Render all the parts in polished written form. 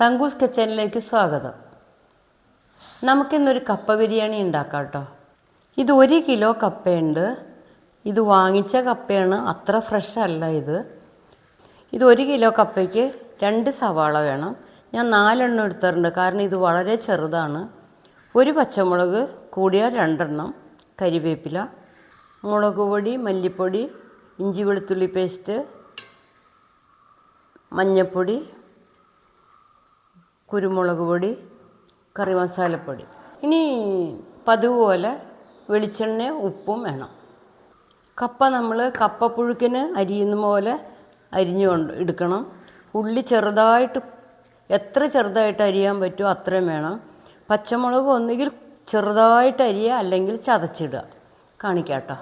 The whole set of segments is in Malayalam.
തങ്കൂസ് കിച്ചണിലേക്ക് സ്വാഗതം. നമുക്കിന്നൊരു കപ്പ ബിരിയാണി ഉണ്ടാക്കാം കേട്ടോ. ഇത് 1 കിലോ കപ്പയുണ്ട്. ഇത് വാങ്ങിച്ച കപ്പയാണ്, അത്ര ഫ്രഷ് അല്ല ഇത്. 1 കിലോ കപ്പയ്ക്ക് 2 സവാള വേണം. ഞാൻ 4 എണ്ണം എടുത്തിട്ടുണ്ട്, കാരണം ഇത് വളരെ ചെറുതാണ്. 1 പച്ചമുളക്, കൂടിയാൽ 2 എണ്ണം, കരിവേപ്പില, മുളക് പൊടി, മല്ലിപ്പൊടി, ഇഞ്ചി വെളുത്തുള്ളി പേസ്റ്റ്, മഞ്ഞൾപ്പൊടി, കുരുമുളക് പൊടി, കറി മസാലപ്പൊടി. ഇനി പതിവ് പോലെ വെളിച്ചെണ്ണ, ഉപ്പും വേണം. കപ്പ നമ്മൾ കപ്പപ്പുഴുക്കിന് അരിയുന്ന പോലെ അരിഞ്ഞുകൊണ്ട് എടുക്കണം. ഉള്ളി ചെറുതായിട്ട്, എത്ര ചെറുതായിട്ട് അരിയാൻ പറ്റുമോ അത്രയും വേണം. പച്ചമുളക് ഒന്നുകിൽ ചെറുതായിട്ട് അരിയുക, അല്ലെങ്കിൽ ചതച്ചിടുക. കാണിക്കാം കേട്ടോ.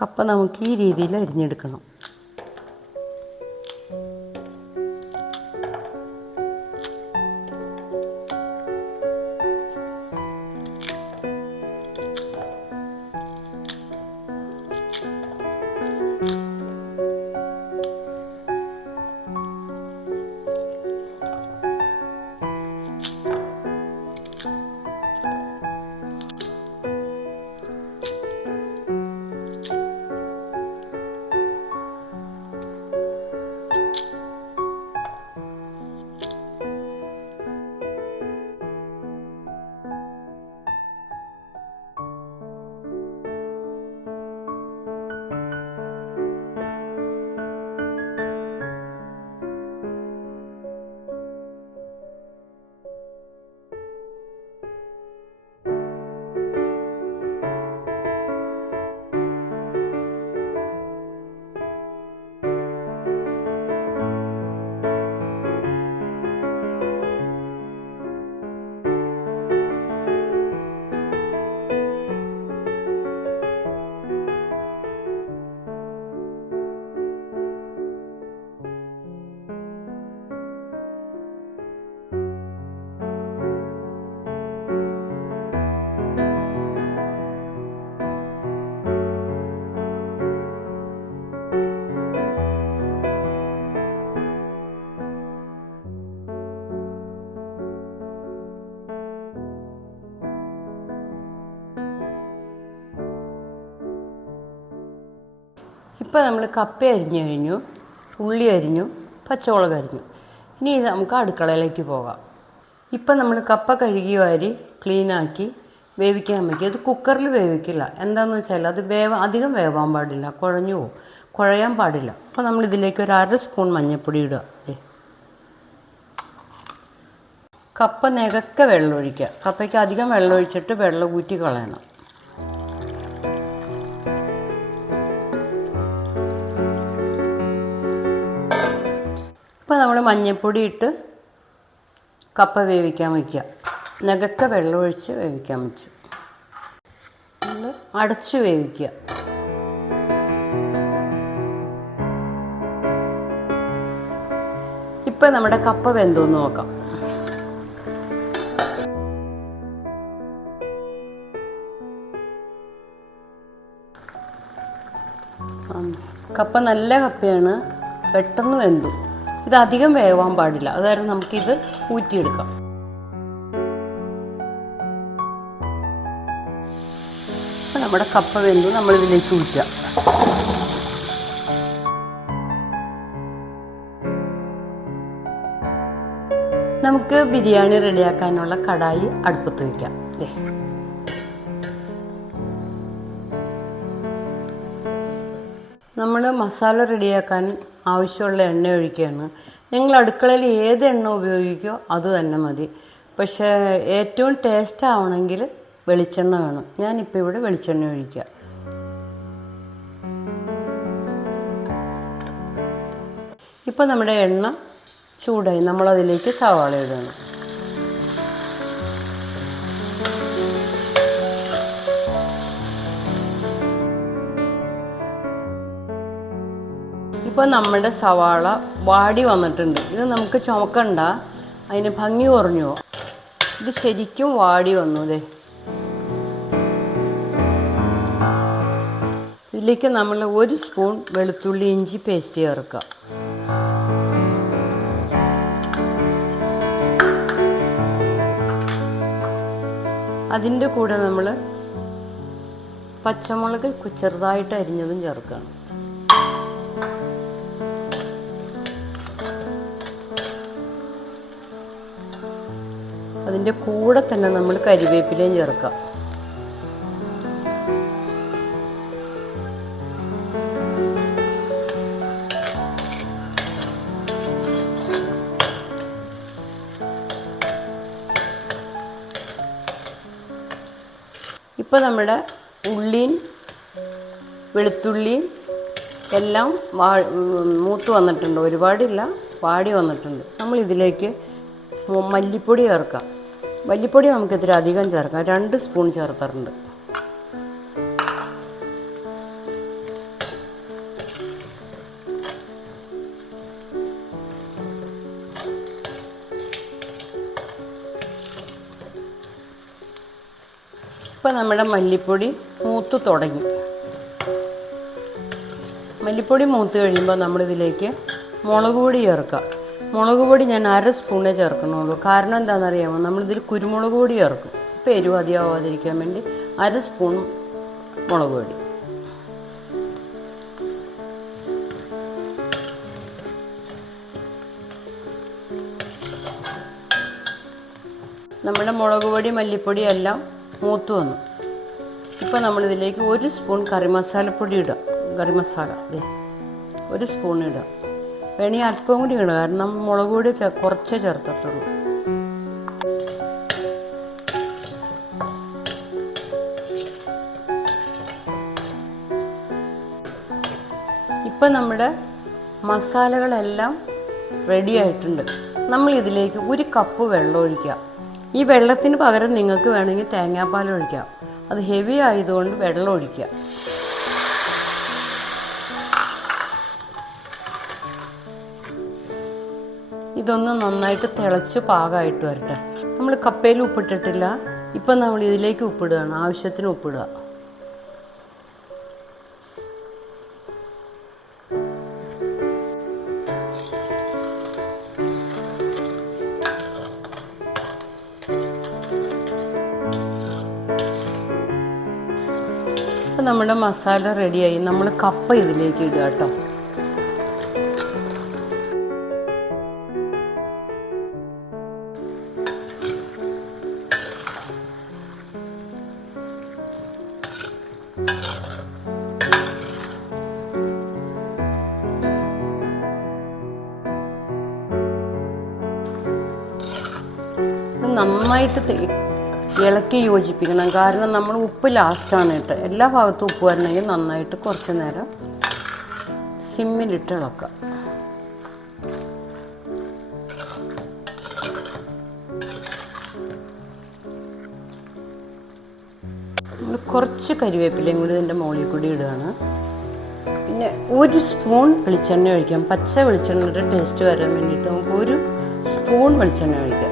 കപ്പ നമുക്ക് ഈ രീതിയിൽ അരിഞ്ഞെടുക്കണം. ഇപ്പോൾ നമ്മൾ കപ്പ അരിഞ്ഞു കഴിഞ്ഞു, ഉള്ളി അരിഞ്ഞു, പച്ചമുളക് അരിഞ്ഞു. ഇനി നമുക്ക് അടുക്കളയിലേക്ക് പോകാം. ഇപ്പം നമ്മൾ കപ്പ കഴുകി വാരി ക്ലീനാക്കി വേവിക്കാൻ വയ്ക്കുക. ഇത് കുക്കറിൽ വേവിക്കില്ല. എന്താണെന്ന് വെച്ചാൽ അത് അധികം വേവാൻ പാടില്ല, കുഴഞ്ഞു പോകും, കുഴയാൻ പാടില്ല. അപ്പോൾ നമ്മളിതിലേക്ക് ഒരു 1/2 സ്പൂൺ മഞ്ഞൾപ്പൊടി ഇടുക. കപ്പ നികക്കെ വെള്ളം ഒഴിക്കുക. കപ്പയ്ക്ക് അധികം വെള്ളം ഒഴിച്ചിട്ട് വെള്ളം ഊറ്റി കളയണം. ഇപ്പോൾ നമ്മൾ മഞ്ഞൾപ്പൊടി ഇട്ട് കപ്പ വേവിക്കാൻ വയ്ക്കുക. നികക്കെ വെള്ളമൊഴിച്ച് വേവിക്കാൻ വെച്ചു. നമ്മൾ അടച്ച് വേവിക്കുക. ഇപ്പം നമ്മുടെ കപ്പ വെന്തോന്ന് നോക്കാം. കപ്പ നല്ല കപ്പയാണ്, പെട്ടെന്ന് വെന്തു. ഇത് അധികം വേവാൻ പാടില്ല, അത് കാരണം നമുക്കിത് ഊറ്റിയെടുക്കാം. അപ്പം നമ്മുടെ കപ്പ വെന്തു, നമ്മളിതിലേക്ക് ഊറ്റാം. നമുക്ക് ബിരിയാണി റെഡിയാക്കാനുള്ള കടായി അടുപ്പത്ത് വയ്ക്കാം. നമ്മൾ മസാല റെഡിയാക്കാൻ ആവശ്യമുള്ള എണ്ണ ഒഴിക്കുകയാണ്. നിങ്ങൾ അടുക്കളയിൽ ഏത് എണ്ണ ഉപയോഗിക്കുമോ അത് തന്നെ മതി. പക്ഷേ ഏറ്റവും ടേസ്റ്റ് ആവണമെങ്കിൽ വെളിച്ചെണ്ണ വേണം. ഞാനിപ്പോൾ ഇവിടെ വെളിച്ചെണ്ണ ഒഴിക്കുക. ഇപ്പോൾ നമ്മുടെ എണ്ണ ചൂടായി, നമ്മളതിലേക്ക് സവാള ഇടണം. ഇപ്പോൾ നമ്മുടെ സവാള വാടി വന്നിട്ടുണ്ട്. ഇത് നമുക്ക് ചുമക്കണ്ട, അതിന് ഭംഗി കുറഞ്ഞു. ഇത് ശരിക്കും വാടി വന്നു. ഇതിലേക്ക് നമ്മൾ 1 സ്പൂൺ വെളുത്തുള്ളി ഇഞ്ചി പേസ്റ്റ് ചേർക്കുക. അതിൻ്റെ കൂടെ നമ്മൾ പച്ചമുളക് ചെറുതായിട്ട് അരിഞ്ഞതും ചേർക്കുകയാണ്. അതിൻ്റെ കൂടെ തന്നെ നമ്മൾ കരിവേപ്പിലയും ചേർക്കാം. ഇപ്പോൾ നമ്മുടെ ഉള്ളിയും വെളുത്തുള്ളിയും എല്ലാം മൂത്ത് വന്നിട്ടുണ്ട്, ഒരുപാടില്ല, വാടി വന്നിട്ടുണ്ട്. നമ്മൾ ഇതിലേക്ക് മല്ലിപ്പൊടി ചേർക്കാം. മല്ലിപ്പൊടി നമുക്ക് ഇത്തിരി അധികം ചേർക്കാം, 2 സ്പൂൺ ചേർത്തിട്ടുണ്ട്. ഇപ്പം നമ്മുടെ മല്ലിപ്പൊടി മൂത്ത് തുടങ്ങി. മല്ലിപ്പൊടി മൂത്ത് കഴിയുമ്പോൾ നമ്മളിതിലേക്ക് മുളക് പൊടി ചേർക്കാം. മുളക് പൊടി ഞാൻ 1/2 സ്പൂണേ ചേർക്കണുള്ളൂ. കാരണം എന്താണെന്നറിയാമോ, നമ്മളിതിൽ കുരുമുളക് പൊടി ചേർക്കും. ഇപ്പോൾ എരിവ് അധികമാവാതിരിക്കാൻ വേണ്ടി 1/2 സ്പൂൺ മുളക് പൊടി. നമ്മുടെ മുളക് പൊടി മല്ലിപ്പൊടി എല്ലാം മൂത്ത് വന്നു. ഇപ്പോൾ നമ്മളിതിലേക്ക് 1 സ്പൂൺ കറി മസാലപ്പൊടി ഇടുക. കറി മസാല 1 സ്പൂൺ ഇടുക. വേണമെങ്കിൽ അല്പം കൂടി ഇടുക, കാരണം മുളക് പൊടി കുറച്ചേ ചേർത്തിട്ടുള്ളൂ. ഇപ്പം നമ്മുടെ മസാലകളെല്ലാം റെഡി ആയിട്ടുണ്ട്. നമ്മൾ ഇതിലേക്ക് 1 കപ്പ് വെള്ളം ഒഴിക്കുക. ഈ വെള്ളത്തിന് പകരം നിങ്ങൾക്ക് വേണമെങ്കിൽ തേങ്ങാപ്പാൽ ഒഴിക്കാം. അത് ഹെവി ആയതുകൊണ്ട് വെള്ളം ഒഴിക്കുക. ഇതൊന്ന് നന്നായിട്ട് തിളച്ച് പാകമായിട്ട് വരട്ടെ. നമ്മൾ കപ്പയിൽ ഉപ്പിട്ടിട്ടില്ല. ഇപ്പം നമ്മൾ ഇതിലേക്ക് ഉപ്പിടുകയാണ്, ആവശ്യത്തിന് ഉപ്പിടുക. അപ്പം നമ്മുടെ മസാല റെഡിയായി. നമ്മൾ കപ്പ ഇതിലേക്ക് ഇടുക കേട്ടോ. നന്നായിട്ട് ഇളക്കി യോജിപ്പിക്കണം. കാരണം നമ്മൾ ഉപ്പ് ലാസ്റ്റാണ് ഇട്ട്. എല്ലാ ഭാഗത്തും ഉപ്പ് വരണമെങ്കിൽ നന്നായിട്ട് കുറച്ച് നേരം സിമ്മിലിട്ട് ഇളക്കുക. നമ്മൾ കുറച്ച് കരിവേപ്പിലയും കൂടി ഇതിൻ്റെ മുകളിൽ കൂടി ഇടുകയാണ്. പിന്നെ 1 സ്പൂൺ വെളിച്ചെണ്ണ ഒഴിക്കാം. പച്ച വെളിച്ചെണ്ണയുടെ ടേസ്റ്റ് വരാൻ വേണ്ടിയിട്ട് നമുക്ക് 1 സ്പൂൺ വെളിച്ചെണ്ണ ഒഴിക്കാം.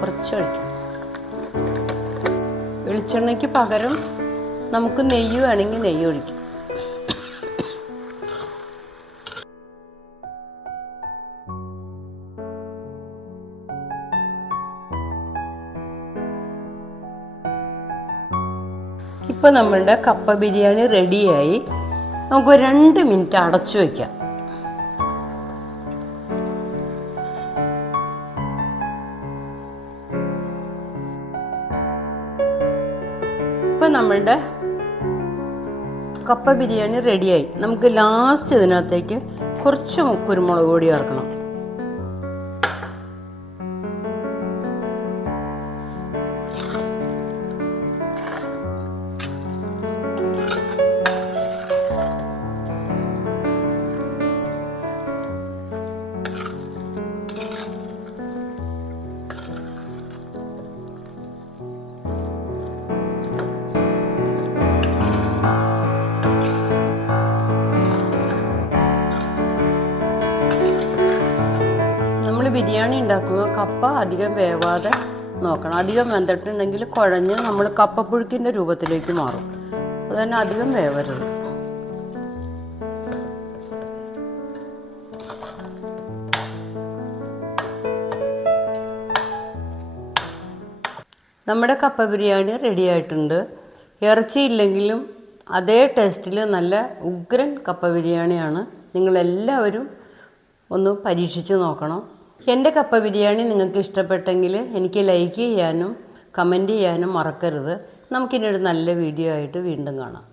കുറച്ചൊഴിക്കാം. വെളിച്ചെണ്ണയ്ക്ക് പകരം നമുക്ക് നെയ്യ് വേണമെങ്കിൽ നെയ്യ് ഒഴിക്കാം. ഇപ്പോൾ നമ്മളുടെ കപ്പ ബിരിയാണി റെഡിയായി. നമുക്ക് 2 മിനിറ്റ് അടച്ചു വയ്ക്കാം. ഇപ്പം നമ്മളുടെ കപ്പ ബിരിയാണി റെഡിയായി. നമുക്ക് ലാസ്റ്റ് ഇതിനകത്തേക്ക് കുറച്ച് കുരുമുളക് പൊടി ചേർക്കണം. ബിരിയാണി ഉണ്ടാക്കുമ്പോൾ കപ്പ അധികം വേവാതെ നോക്കണം. അധികം വെന്തിട്ടുണ്ടെങ്കിൽ കുഴഞ്ഞ് നമ്മൾ കപ്പപ്പുഴുക്കിൻ്റെ രൂപത്തിലേക്ക് മാറും. അതുതന്നെ അധികം വേവരുത്. നമ്മുടെ കപ്പ ബിരിയാണി റെഡി ആയിട്ടുണ്ട്. ഇറച്ചിയില്ലെങ്കിലും അതേ ടേസ്റ്റിൽ നല്ല ഉഗ്രൻ കപ്പ ബിരിയാണിയാണ്. നിങ്ങളെല്ലാവരും ഒന്ന് പരീക്ഷിച്ച് നോക്കണം. എൻ്റെ കപ്പ ബിരിയാണി നിങ്ങൾക്ക് ഇഷ്ടപ്പെട്ടെങ്കിൽ എനിക്ക് ലൈക്ക് ചെയ്യാനും കമൻറ്റ് ചെയ്യാനും മറക്കരുത്. നമുക്കിനി ഒരു നല്ല വീഡിയോ ആയിട്ട് വീണ്ടും കാണാം.